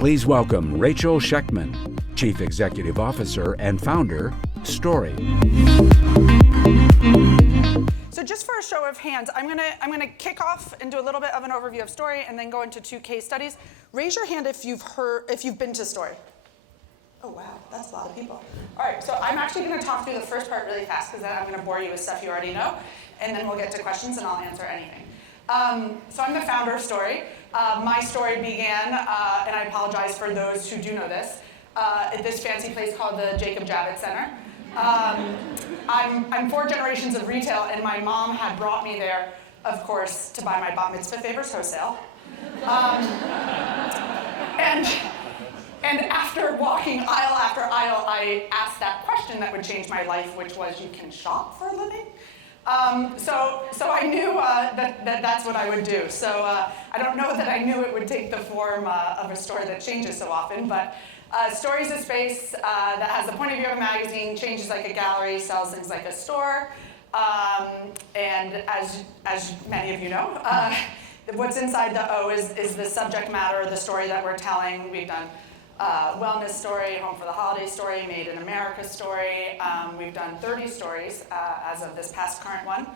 Please welcome Rachel Shechtman, Chief Executive Officer and founder, Story. So just for a show of hands, I'm gonna kick off and do a little bit of an overview of Story and then go into 2 case studies. Raise your hand if you've been to Story. Oh wow, that's a lot of people. All right, so I'm actually gonna talk through the first part really fast because then I'm gonna bore you with stuff you already know, and then we'll get to questions and I'll answer anything. So I'm the founder of Story. My story began, and I apologize for those who do know this, at this fancy place called the Jacob Javits Center. I'm 4 generations of retail, and my mom had brought me there, of course, to buy my bat mitzvah favors wholesale. And after walking aisle after aisle, I asked that question that would change my life, which was, you can shop for a living? So I knew that's what I would do. So I don't know that I knew it would take the form of a store that changes so often, but Story is a space that has the point of view of a magazine, changes like a gallery, sells things like a store, and as many of you know, what's inside the O is the subject matter, the story that we're telling. We've done wellness story, home for the holiday story, made in America story. We've done 30 stories as of this past current one.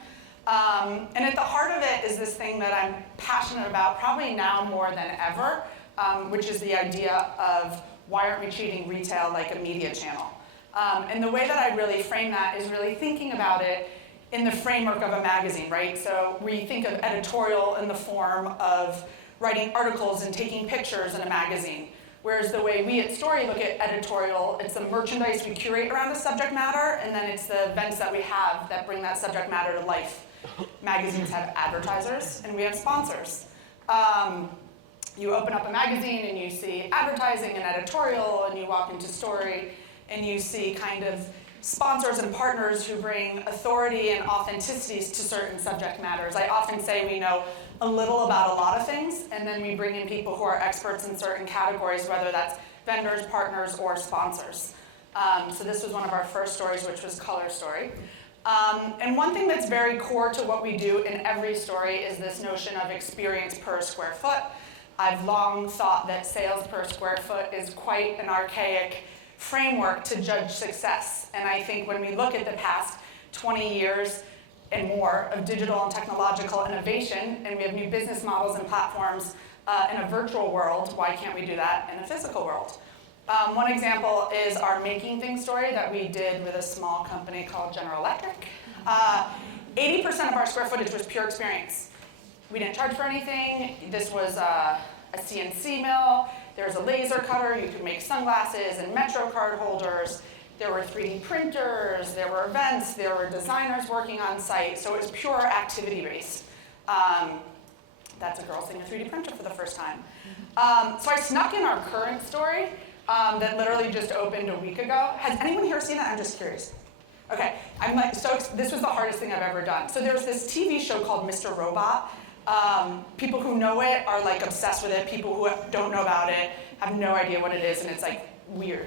And at the heart of it is this thing that I'm passionate about, probably now more than ever, which is the idea of why aren't we treating retail like a media channel? And the way that I really frame that is really thinking about it in the framework of a magazine, right? So we think of editorial in the form of writing articles and taking pictures in a magazine. Whereas the way we at Story look at editorial, it's the merchandise we curate around the subject matter, and then it's the events that we have that bring that subject matter to life. Magazines have advertisers, and we have sponsors. You open up a magazine and you see advertising and editorial, and you walk into Story and you see kind of sponsors and partners who bring authority and authenticities to certain subject matters. I often say we know a little about a lot of things, and then we bring in people who are experts in certain categories, whether that's vendors, partners, or sponsors. So this was one of our first stories, which was Color Story. And one thing that's very core to what we do in every story is this notion of experience per square foot. I've long thought that sales per square foot is quite an archaic framework to judge success. And I think when we look at the past 20 years and more of digital and technological innovation, and we have new business models and platforms in a virtual world, why can't we do that in a physical world? One example is our Making Things story that we did with a small company called General Electric. 80% of our square footage was pure experience. We didn't charge for anything. This was a CNC mill. There's a laser cutter. You could make sunglasses and Metro card holders. There were 3D printers. There were events. There were designers working on site. So it was pure activity-based. That's a girl seeing a 3D printer for the first time. So I snuck in our current story that literally just opened a week ago. Has anyone here seen that? I'm just curious. Okay, I'm like, so this was the hardest thing I've ever done. So there's this TV show called Mr. Robot. People who know it are like obsessed with it. People who don't know about it have no idea what it is, and it's like weird.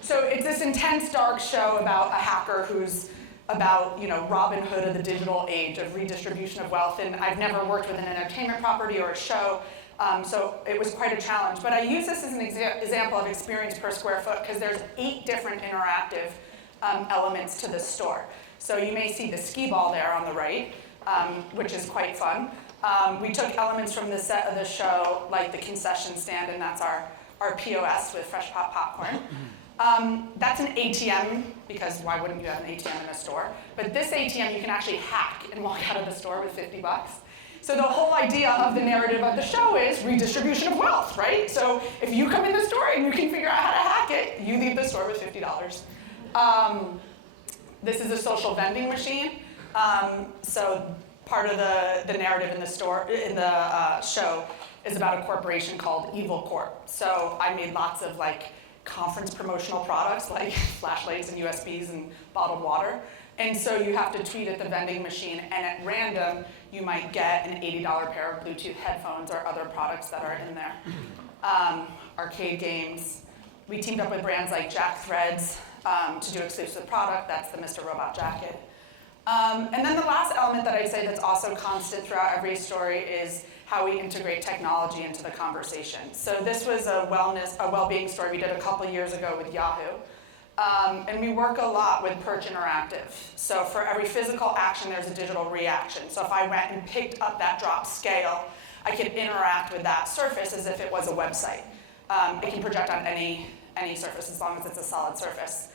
So it's this intense, dark show about a hacker who's about, Robin Hood of the digital age, of redistribution of wealth. And I've never worked with an entertainment property or a show, so it was quite a challenge. But I use this as an example of experience per square foot because there's 8 different interactive elements to the store. So you may see the skee ball there on the right, which is quite fun. We took elements from the set of the show, like the concession stand, and that's our POS with fresh pot popcorn. That's an ATM, because why wouldn't you have an ATM in a store? But this ATM you can actually hack and walk out of the store with $50. So the whole idea of the narrative of the show is redistribution of wealth, right? So if you come in the store and you can figure out how to hack it, you leave the store with $50. This is a social vending machine. So part of the narrative in the show is about a corporation called Evil Corp. So I made lots of conference promotional products like flashlights and USBs and bottled water. And so you have to tweet at the vending machine, and at random, you might get an $80 pair of Bluetooth headphones or other products that are in there. Arcade games. We teamed up with brands like Jack Threads to do exclusive product. That's the Mr. Robot jacket. And then the last element that I say that's also constant throughout every story is how we integrate technology into the conversation. So this was a well-being story we did a couple years ago with Yahoo. And we work a lot with Perch Interactive. So for every physical action, there's a digital reaction. So if I went and picked up that drop scale, I could interact with that surface as if it was a website. It can project on any surface as long as it's a solid surface.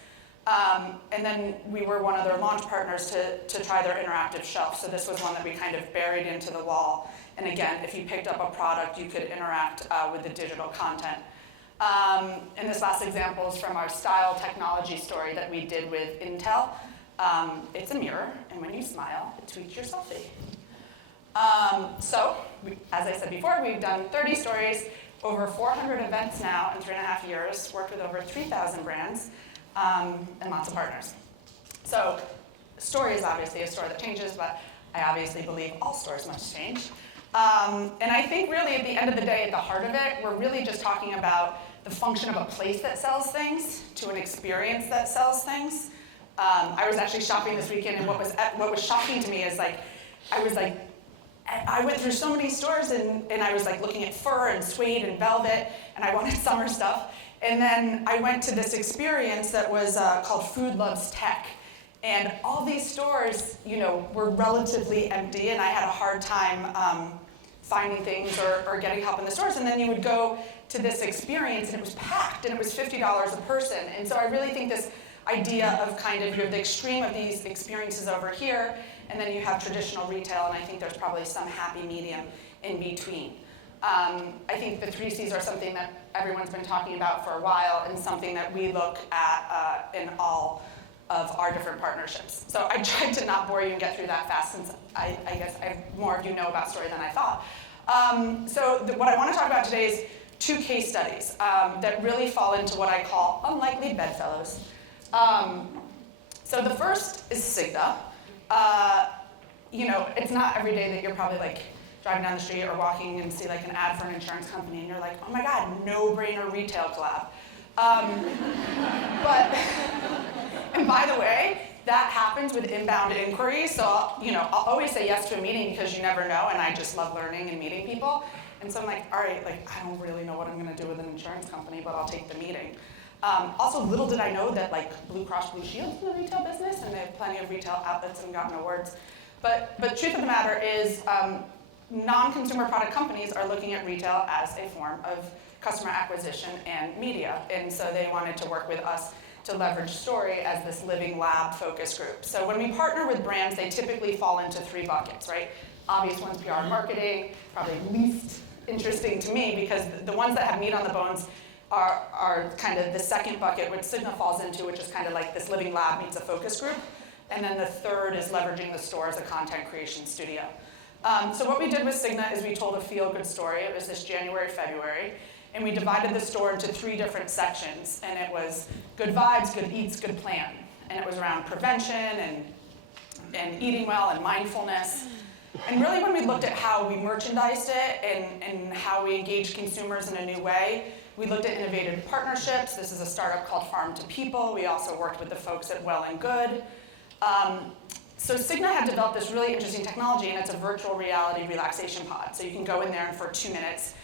And then we were one of their launch partners to try their interactive shelf. So this was one that we kind of buried into the wall. And again, if you picked up a product, you could interact with the digital content. And this last example is from our style technology story that we did with Intel. It's a mirror, and when you smile, it tweaks your selfie. As I said before, we've done 30 stories, over 400 events now in 3.5 years, worked with over 3,000 brands, and lots of partners. So story is obviously a story that changes, but I obviously believe all stores must change. And I think really at the end of the day, at the heart of it, we're really just talking about the function of a place that sells things to an experience that sells things. I was actually shopping this weekend, and what was shocking to me is I went through so many stores, and I was like looking at fur and suede and velvet, and I wanted summer stuff. And then I went to this experience that was called Food Loves Tech. And all these stores, were relatively empty, and I had a hard time finding things or getting help in the stores. And then you would go to this experience, and it was packed, and it was $50 a person. And so I really think this idea of kind of you have the extreme of these experiences over here, and then you have traditional retail, and I think there's probably some happy medium in between. I think the 3 C's are something that everyone's been talking about for a while, and something that we look at in all of our different partnerships. So I tried to not bore you and get through that fast, since I guess more of you know about story than I thought. What I want to talk about today is 2 case studies that really fall into what I call unlikely bedfellows. So the first is Cigna. It's not every day that you're probably driving down the street or walking and see an ad for an insurance company, and you're like, oh my God, no-brainer retail collab. And by the way, that happens with inbound inquiries. So I'll always say yes to a meeting because you never know, and I just love learning and meeting people. And so I'm like, all right, I don't really know what I'm going to do with an insurance company, but I'll take the meeting. Also, little did I know that Blue Cross Blue Shield's in the retail business, and they have plenty of retail outlets and gotten awards. But truth of the matter is, non-consumer product companies are looking at retail as a form of customer acquisition and media. And so they wanted to work with us to leverage story as this living lab focus group. So when we partner with brands, they typically fall into 3 buckets, right? Obvious ones, PR and marketing, probably least interesting to me, because the ones that have meat on the bones are kind of the second bucket, which Cigna falls into, which is kind of like this living lab meets a focus group. And then the third is leveraging the store as a content creation studio. So what we did with Cigna is we told a feel-good story. It was this January, February. And we divided the store into 3 different sections. And it was good vibes, good eats, good plan. And it was around prevention and eating well and mindfulness. And really when we looked at how we merchandised it and how we engaged consumers in a new way, we looked at innovative partnerships. This is a startup called Farm to People. We also worked with the folks at Well and Good. So Cigna had developed this really interesting technology, and it's a virtual reality relaxation pod. So you can go in there and for 2 minutes,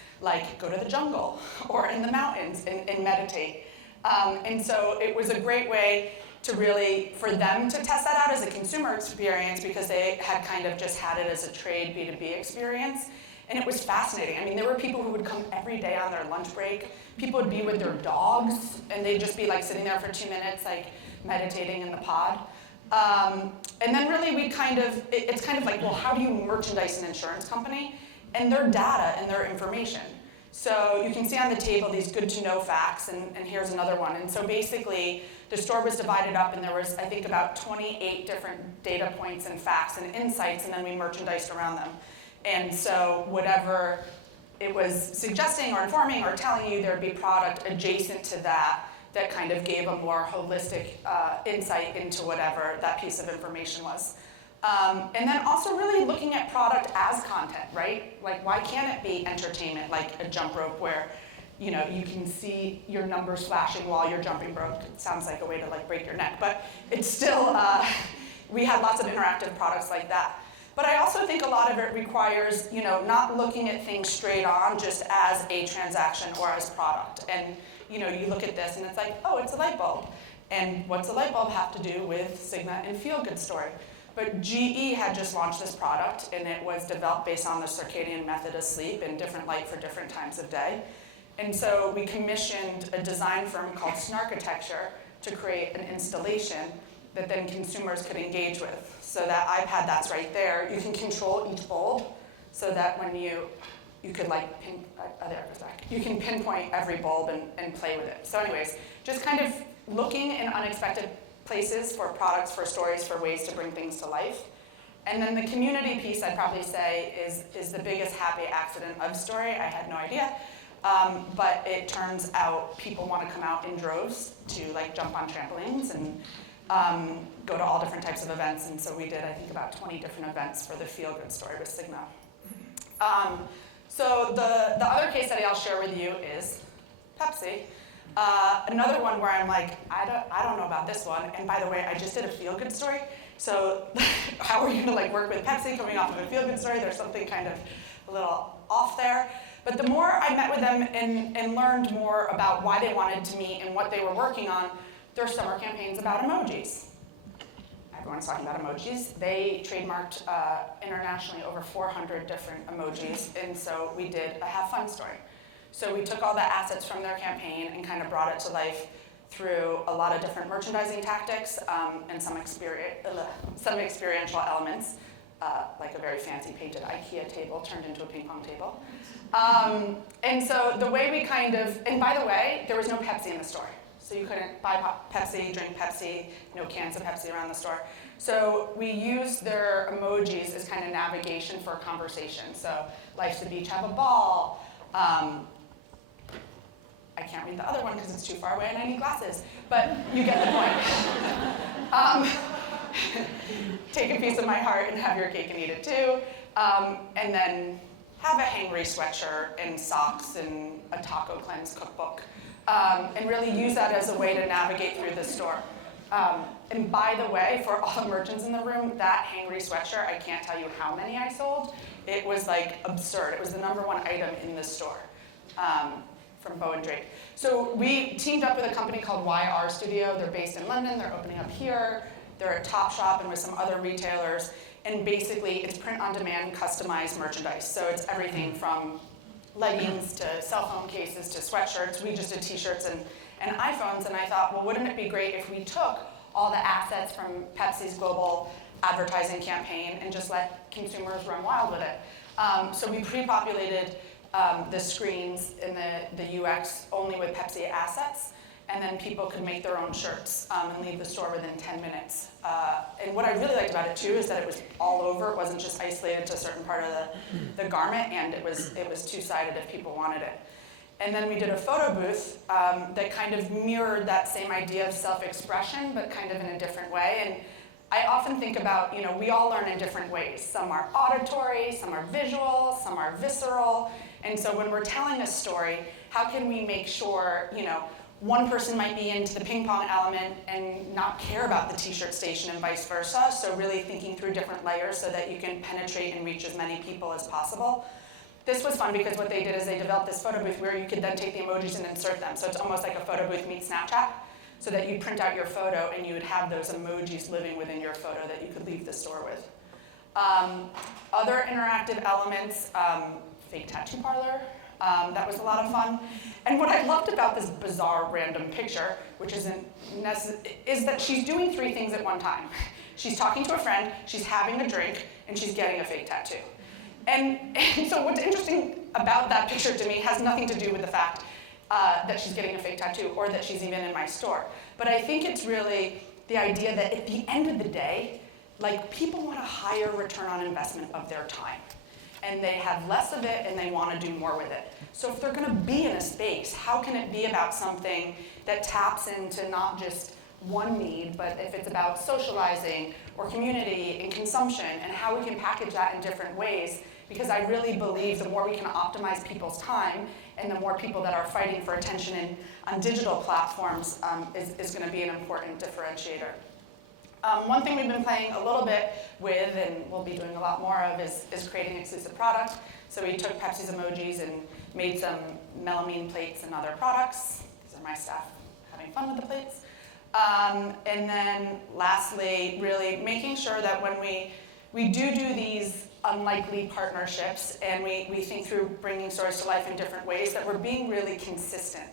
go to the jungle or in the mountains and meditate. And so it was a great way to really, for them to test that out as a consumer experience, because they had kind of just had it as a trade B2B experience. And it was fascinating. I mean, there were people who would come every day on their lunch break. People would be with their dogs, and they'd just be sitting there for 2 minutes, meditating in the pod. And then really it's kind of well, how do you merchandise an insurance company? And their data and their information. So you can see on the table these good to know facts, and here's another one. And so basically, the store was divided up, and there was, I think, about 28 different data points and facts and insights, and then we merchandised around them. And so whatever it was suggesting or informing or telling you, there'd be product adjacent to that kind of gave a more holistic insight into whatever that piece of information was. And then also really looking at product as content, right? Why can't it be entertainment, like a jump rope where you can see your numbers flashing while you're jumping rope? It sounds like a way to break your neck, but it's still, we had lots of interactive products like that. But I also think a lot of it requires, not looking at things straight on just as a transaction or as product. And, you look at this and it's like, oh, it's a light bulb. And what's a light bulb have to do with Cigna and Feel Good Story? But GE had just launched this product, and it was developed based on the circadian method of sleep and different light for different times of day. And so we commissioned a design firm called Snarkitecture to create an installation that then consumers could engage with. So that iPad that's right there, you can control each bulb so that when you could there it goes back. You can pinpoint every bulb and play with it. So anyways, just kind of looking in unexpected places for products, for stories, for ways to bring things to life. And then the community piece, I'd probably say, is the biggest happy accident of story. I had no idea. But it turns out people want to come out in droves to jump on trampolines and go to all different types of events. And so we did, I think, about 20 different events for the Feel Good Story with Cigna. So the other case study I'll share with you is Pepsi. Another one where I'm like, I don't know about this one. And by the way, I just did a Feel Good Story. So how are you going to work with Pepsi coming off of a Feel Good Story? There's something kind of a little off there. But the more I met with them and learned more about why they wanted to meet and what they were working on, their summer campaigns about emojis. Everyone's talking about emojis. They trademarked internationally over 400 different emojis, and so we did a have fun story. So we took all the assets from their campaign and kind of brought it to life through a lot of different merchandising tactics and some experiential elements, like a very fancy painted IKEA table turned into a ping pong table. And so the way we and by the way, there was no Pepsi in the store. So you couldn't buy Pepsi, drink Pepsi, no cans of Pepsi around the store. So we used their emojis as kind of navigation for a conversation. So life's the beach, have a ball. I can't read the other one because it's too far away and I need glasses, but you get the point. Take a piece of my heart and have your cake and eat it too. And then have a hangry sweatshirt and socks and a taco cleanse cookbook. And really use that as a way to navigate through the store. And by the way, for all the merchants in the room, that hangry sweatshirt, I can't tell you how many I sold. It was absurd. It was the #1 item in the store from Bow and Drake. So we teamed up with a company called YR Studio. They're based in London. They're opening up here. They're at Topshop and with some other retailers. And basically, it's print-on-demand, customized merchandise. So it's everything from leggings to cell phone cases to sweatshirts. We just did t-shirts and iPhones, and I thought, well, wouldn't it be great if we took all the assets from Pepsi's global advertising campaign and just let consumers run wild with it. So we pre-populated the screens in the UX only with Pepsi assets, and then people could make their own shirts and leave the store within 10 minutes. And what I really liked about it too is that it was all over. It wasn't just isolated to a certain part of the garment, and it was two-sided if people wanted it. And then we did a photo booth that kind of mirrored that same idea of self-expression, but kind of in a different way. And I often think about, we all learn in different ways. Some are auditory, some are visual, some are visceral. And so when we're telling a story, how can we make sure, one person might be into the ping pong element and not care about the t-shirt station and vice versa. So really thinking through different layers so that you can penetrate and reach as many people as possible. This was fun because what they did is they developed this photo booth where you could then take the emojis and insert them. So it's almost like a photo booth meets Snapchat, so that you'd print out your photo and you would have those emojis living within your photo that you could leave the store with. Other interactive elements, fake tattoo parlor. That was a lot of fun. And what I loved about this bizarre random picture, which is that she's doing 3 things at one time. She's talking to a friend, she's having a drink, and she's getting a fake tattoo. And so what's interesting about that picture to me has nothing to do with the fact that she's getting a fake tattoo or that she's even in my store. But I think it's really the idea that at the end of the day, people want a higher return on investment of their time. And they have less of it and they want to do more with it. So if they're going to be in a space, how can it be about something that taps into not just one need, but if it's about socializing or community and consumption and how we can package that in different ways? Because I really believe the more we can optimize people's time and the more people that are fighting for attention on digital platforms is going to be an important differentiator. One thing we've been playing a little bit with, and we'll be doing a lot more of, is creating exclusive product. So we took Pepsi's emojis and made some melamine plates and other products. These are my staff having fun with the plates. And then lastly, really making sure that when we do these unlikely partnerships and we think through bringing stories to life in different ways, that we're being really consistent.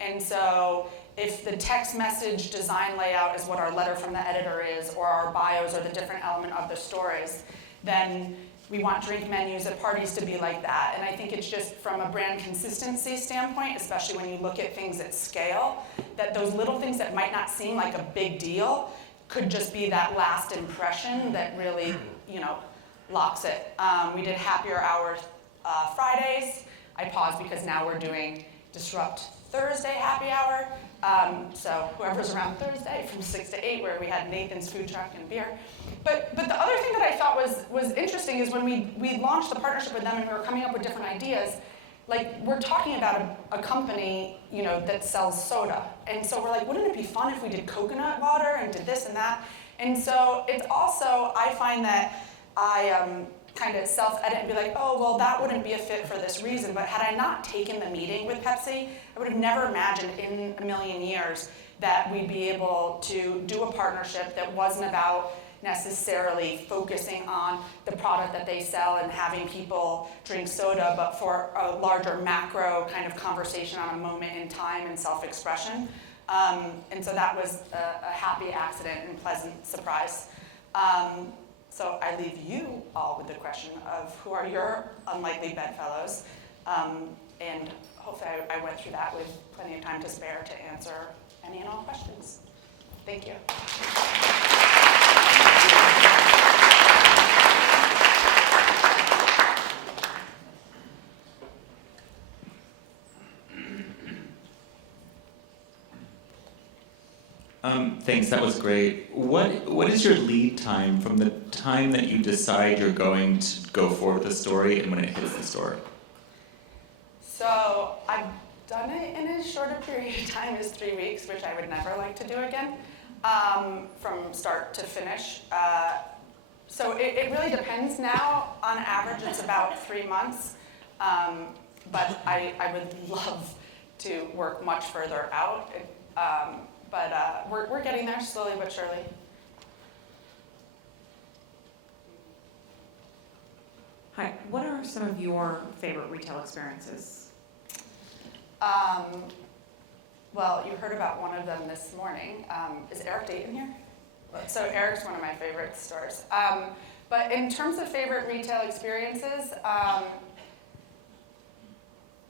And so if the text message design layout is what our letter from the editor is, or our bios are the different element of the stories, then we want drink menus at parties to be like that. And I think it's just from a brand consistency standpoint, especially when you look at things at scale, that those little things that might not seem like a big deal could just be that last impression that really, locks it. We did happier hour Fridays. I paused because now we're doing Disrupt Thursday happy hour. So whoever's around Thursday from 6 to 8, where we had Nathan's food truck and beer. But the other thing that I thought was interesting is when we launched the partnership with them and we were coming up with different ideas, like we're talking about a company, that sells soda. And so we're like, wouldn't it be fun if we did coconut water and did this and that? And so it's also, I find that I kind of self-edit and be like, oh, well, that wouldn't be a fit for this reason. But had I not taken the meeting with Pepsi, I would have never imagined in a million years that we'd be able to do a partnership that wasn't about necessarily focusing on the product that they sell and having people drink soda, but for a larger macro kind of conversation on a moment in time and self-expression. And so that was a happy accident and pleasant surprise. So I leave you all with the question of who are your unlikely bedfellows, and hopefully I went through that with plenty of time to spare to answer any and all questions. Thank you. Thanks, that was great. What is your lead time from the time that you decide you're going to go forward with the story and when it hits the store? So I've done it in as short a period of time as 3 weeks, which I would never like to do again, from start to finish. So it really depends now. On average, it's about 3 months, but I would love to work much further out. But we're getting there slowly but surely. Hi, what are some of your favorite retail experiences? Well, you heard about one of them this morning. Is Eric Dayton here? So Eric's one of my favorite stores. But in terms of favorite retail experiences,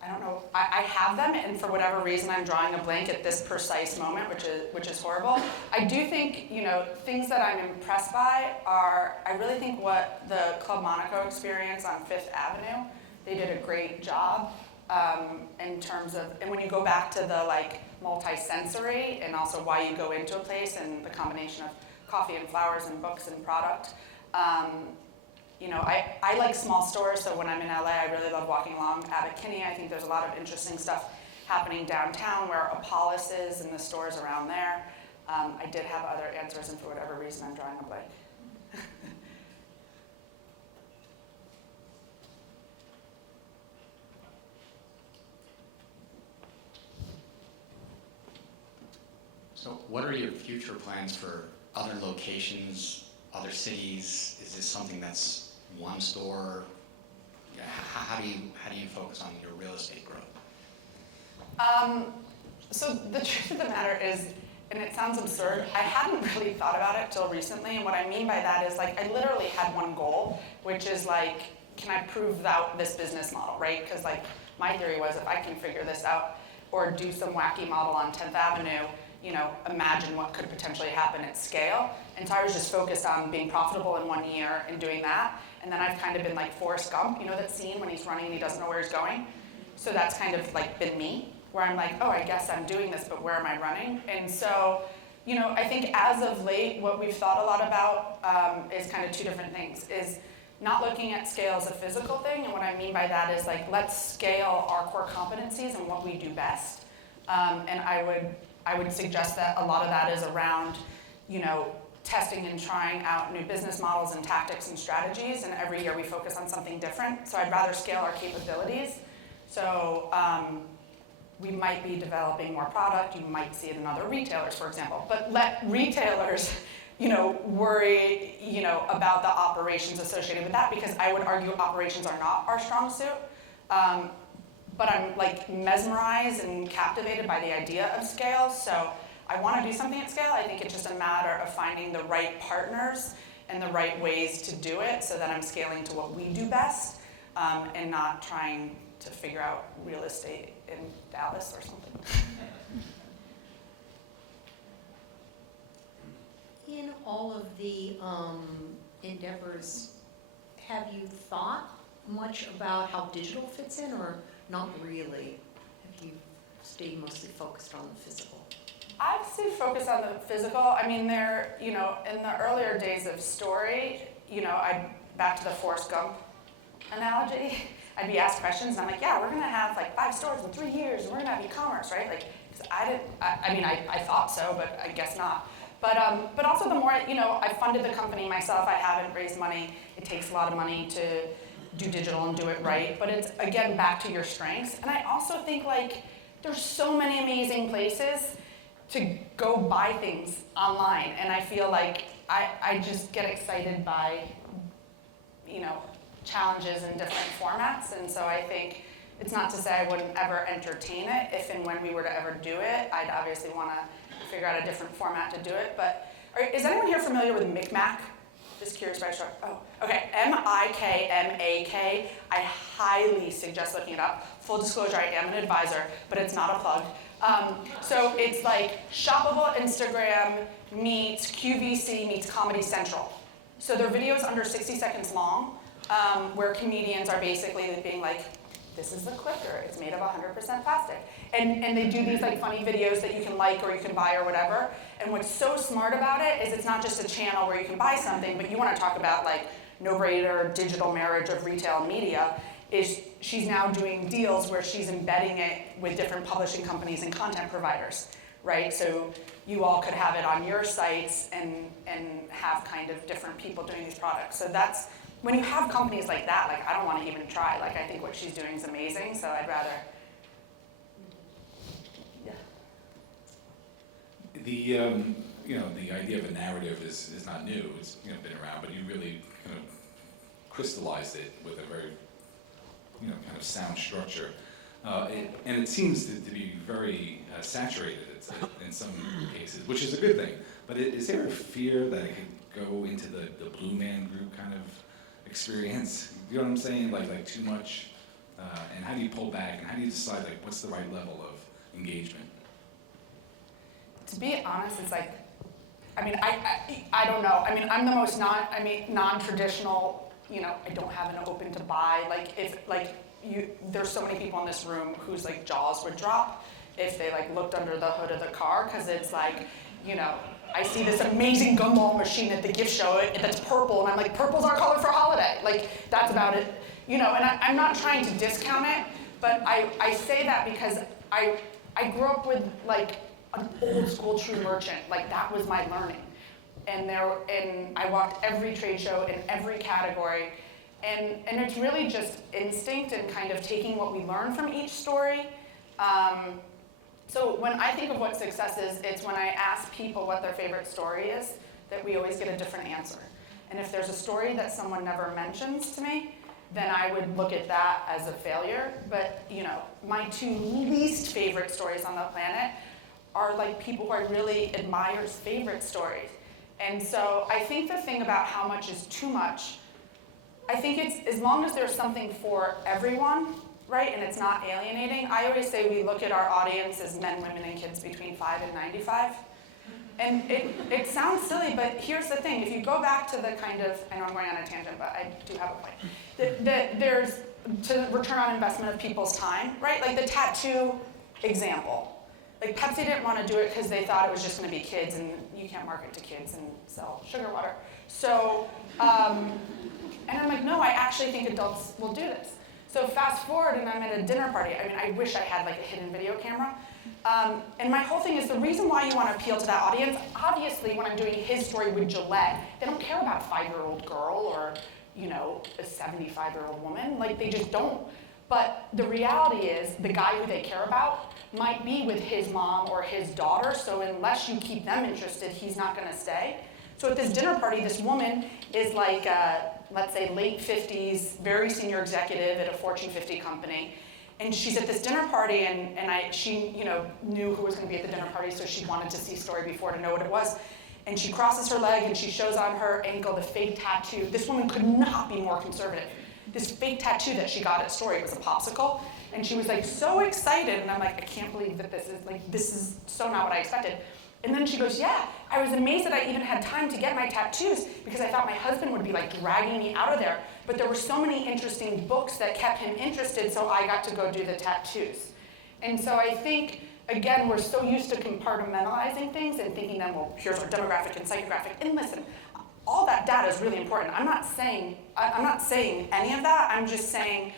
I don't know. I have them, and for whatever reason, I'm drawing a blank at this precise moment, which is horrible. I do think, things that I'm impressed by are, I really think what the Club Monaco experience on Fifth Avenue, they did a great job in terms of, and when you go back to the multi-sensory and also why you go into a place and the combination of coffee and flowers and books and product. I like small stores, so when I'm in LA, I really love walking along Abbot Kinney. I think there's a lot of interesting stuff happening downtown where Apollos is and the stores around there. I did have other answers, and for whatever reason, I'm drawing a blank. So what are your future plans for other locations, other cities? Is this something that's one store? How do you focus on your real estate growth? So the truth of the matter is, and it sounds absurd, I hadn't really thought about it till recently, and what I mean by that is I literally had one goal, which is can I prove out this business model, right? Because my theory was if I can figure this out or do some wacky model on 10th Avenue, imagine what could potentially happen at scale. And so I was just focused on being profitable in 1 year and doing that. And then I've kind of been like Forrest Gump, that scene when he's running and he doesn't know where he's going? So that's kind of been me, where I'm oh, I guess I'm doing this, but where am I running? And so, I think as of late, what we've thought a lot about is kind of two different things, is not looking at scale as a physical thing. And what I mean by that is let's scale our core competencies and what we do best. And I would suggest that a lot of that is around, testing and trying out new business models and tactics and strategies, and every year we focus on something different. So I'd rather scale our capabilities. So we might be developing more product. You might see it in other retailers, for example. But let retailers, worry, about the operations associated with that, because I would argue operations are not our strong suit. But I'm like mesmerized and captivated by the idea of scale. So I want to do something at scale. I think it's just a matter of finding the right partners and the right ways to do it so that I'm scaling to what we do best, and not trying to figure out real estate in Dallas or something. In all of the endeavors, have you thought much about how digital fits in, or not really? Have you stayed mostly focused on the physical? I've stayed focused on the physical. I mean, in the earlier days of story, back to the Forrest Gump analogy, I'd be asked questions, and I'm like, yeah, we're gonna have like 5 stores in 3 years, and we're gonna have e-commerce, right? Like, 'cause I thought so, but I guess not. But also the more, I funded the company myself, I haven't raised money. It takes a lot of money to do digital and do it right, but it's, again, back to your strengths. And I also think, like, there's so many amazing places to go buy things online, and I feel like I just get excited by, challenges in different formats, and so I think it's not to say I wouldn't ever entertain it. If and when we were to ever do it, I'd obviously want to figure out a different format to do it. But is anyone here familiar with Micmac? Just curious about it. Oh, okay. MIKMAK. I highly suggest looking it up. Full disclosure, I am an advisor, but it's not a plug. So it's like shoppable Instagram meets QVC meets Comedy Central. So they're videos under 60 seconds long, where comedians are basically being like, this is the clicker, it's made of 100% plastic. And they do these like funny videos that you can like or you can buy or whatever. And what's so smart about it is it's not just a channel where you can buy something, but you want to talk about like no-brainer digital marriage of retail and media, is she's now doing deals where she's embedding it with different publishing companies and content providers, right? So you all could have it on your sites and have kind of different people doing these products. So that's, when you have companies like that, like I don't want to even try. Like I think what she's doing is amazing, so I'd rather. Yeah. The idea of a narrative is not new. It's been around, but you really kind of crystallized it with a very kind of sound structure, and it seems to be very saturated in some cases, which is a good thing. But is there a fear that it could go into the Blue Man Group kind of experience? You know what I'm saying? Like too much, and how do you pull back, and how do you decide like what's the right level of engagement? To be honest, it's like, I don't know. I mean, I'm the most non-traditional. I don't have an open to buy. There's so many people in this room whose like jaws would drop if they like looked under the hood of the car, because it's like, I see this amazing gumball machine at the gift show that's purple, and I'm like, purple's our color for holiday. Like, that's about it. And I'm not trying to discount it, but I say that because I grew up with like an old school true merchant. Like, that was my learning. And I walked every trade show in every category. And it's really just instinct and kind of taking what we learn from each story. So when I think of what success is, it's when I ask people what their favorite story is, that we always get a different answer. And if there's a story that someone never mentions to me, then I would look at that as a failure. But my 2 least favorite stories on the planet are like people who I really admire's favorite stories. And so I think the thing about how much is too much, I think it's as long as there's something for everyone, right, and it's not alienating. I always say we look at our audience as men, women, and kids between 5 and 95. And it sounds silly, but here's the thing. If you go back to the kind of, I know I'm going on a tangent, but I do have a point. There's to return on investment of people's time, right? Like the tattoo example. Like Pepsi didn't want to do it because they thought it was just going to be kids, and you can't market to kids and sell sugar water. So, and I'm like, no, I actually think adults will do this. So fast forward, and I'm at a dinner party. I mean, I wish I had like a hidden video camera. And my whole thing is the reason why you want to appeal to that audience, obviously when I'm doing his story with Gillette, they don't care about a 5-year-old girl or, you know, a 75-year-old woman. Like, they just don't. But the reality is the guy who they care about might be with his mom or his daughter, so unless you keep them interested, he's not going to stay. So at this dinner party, this woman is like, let's say late 50s, very senior executive at a Fortune 50 company. And she's at this dinner party, and she knew who was going to be at the dinner party, so she wanted to see Story before to know what it was. And she crosses her leg, and she shows on her ankle the fake tattoo. This woman could not be more conservative. This fake tattoo that she got at Story was a popsicle, and she was like so excited, and I'm like, I can't believe that this is so not what I expected. And then she goes, yeah, I was amazed that I even had time to get my tattoos because I thought my husband would be like dragging me out of there. But there were so many interesting books that kept him interested, so I got to go do the tattoos. And so I think, again, we're so used to compartmentalizing things and thinking that, well, here's our demographic and psychographic. And listen, all that data is really important. I'm not saying any of that. I'm just saying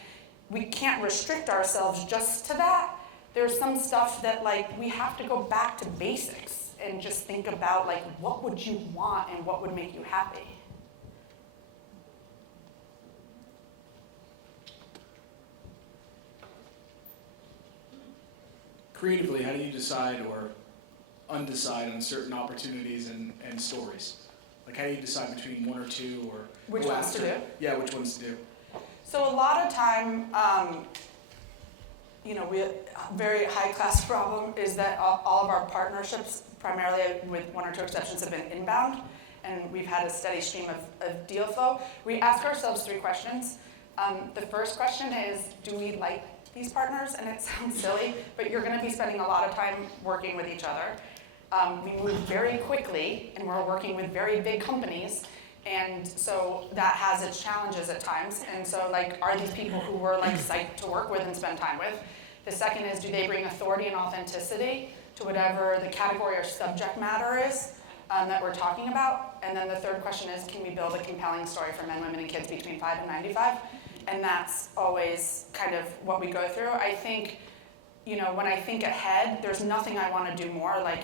we can't restrict ourselves just to that. There's some stuff that like we have to go back to basics and just think about like what would you want and what would make you happy. Creatively, how do you decide or undecide on certain opportunities and stories? Like, how do you decide between one or two, or Which ones to do? Yeah, which ones to do. So a lot of time, we a very high-class problem is that all of our partnerships, primarily with one or two exceptions, have been inbound, and we've had a steady stream of deal flow. We ask ourselves 3 questions. The first question is, do we like these partners? And it sounds silly, but you're going to be spending a lot of time working with each other. We move very quickly, and we're working with very big companies, and so that has its challenges at times. And so, like, are these people who we're like psyched to work with and spend time with? The second is, do they bring authority and authenticity to whatever the category or subject matter is that we're talking about? And then the third question is, can we build a compelling story for men, women, and kids between 5 and 95? And that's always kind of what we go through. I think, when I think ahead, there's nothing I want to do more. Like,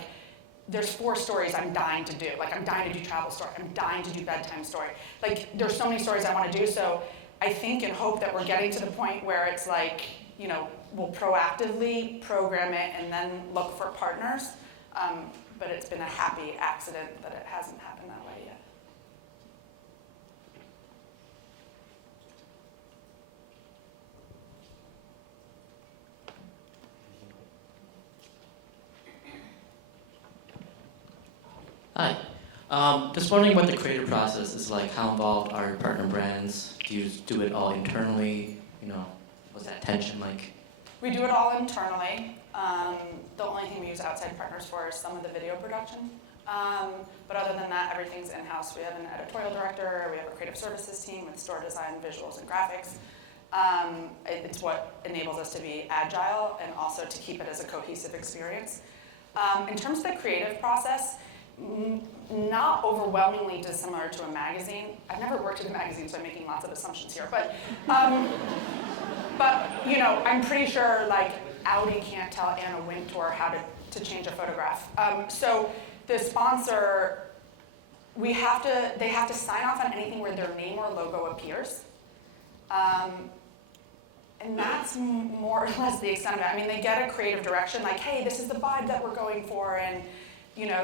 there's 4 stories I'm dying to do. Like, I'm dying to do travel story. I'm dying to do bedtime story. Like, there's so many stories I want to do. So I think and hope that we're getting to the point where it's like, we'll proactively program it and then look for partners. But it's been a happy accident that it hasn't happened that way yet. Hi. Just wondering what the creative process is like. How involved are your partner brands? Do you do it all internally? What's that tension like? We do it all internally. The only thing we use outside partners for is some of the video production. But other than that, everything's in-house. We have an editorial director. We have a creative services team with store design, visuals, and graphics. It's what enables us to be agile and also to keep it as a cohesive experience. In terms of the creative process, not overwhelmingly dissimilar to a magazine. I've never worked in a magazine, so I'm making lots of assumptions here. But I'm pretty sure like Audi can't tell Anna Wintour how to change a photograph. So the sponsor, they have to sign off on anything where their name or logo appears. And that's more or less the extent of it. I mean, they get a creative direction, like, hey, this is the vibe that we're going for, and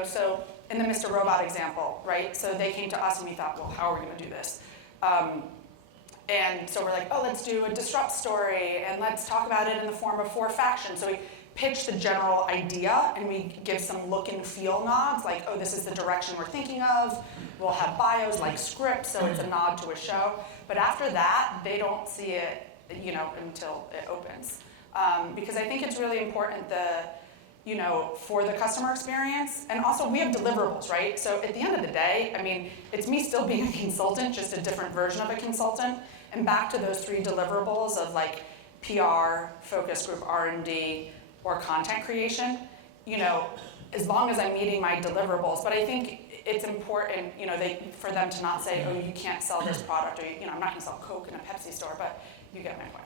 so in the Mr. Robot example, right? So they came to us and we thought, well, how are we going to do this? And so we're like, oh, let's do a disrupt story, and let's talk about it in the form of 4 factions. So we pitch the general idea, and we give some look and feel nods, like, oh, this is the direction we're thinking of. We'll have bios like scripts, so it's a nod to a show. But after that, they don't see it, until it opens. Because I think it's really important for the customer experience. And also, we have deliverables, right? So at the end of the day, I mean, it's me still being a consultant, just a different version of a consultant. And back to those 3 deliverables of like PR, focus group R&D, or content creation, as long as I'm meeting my deliverables. But I think it's important, for them to not say, oh, you can't sell this product, or, I'm not gonna sell Coke in a Pepsi store, but you get my point.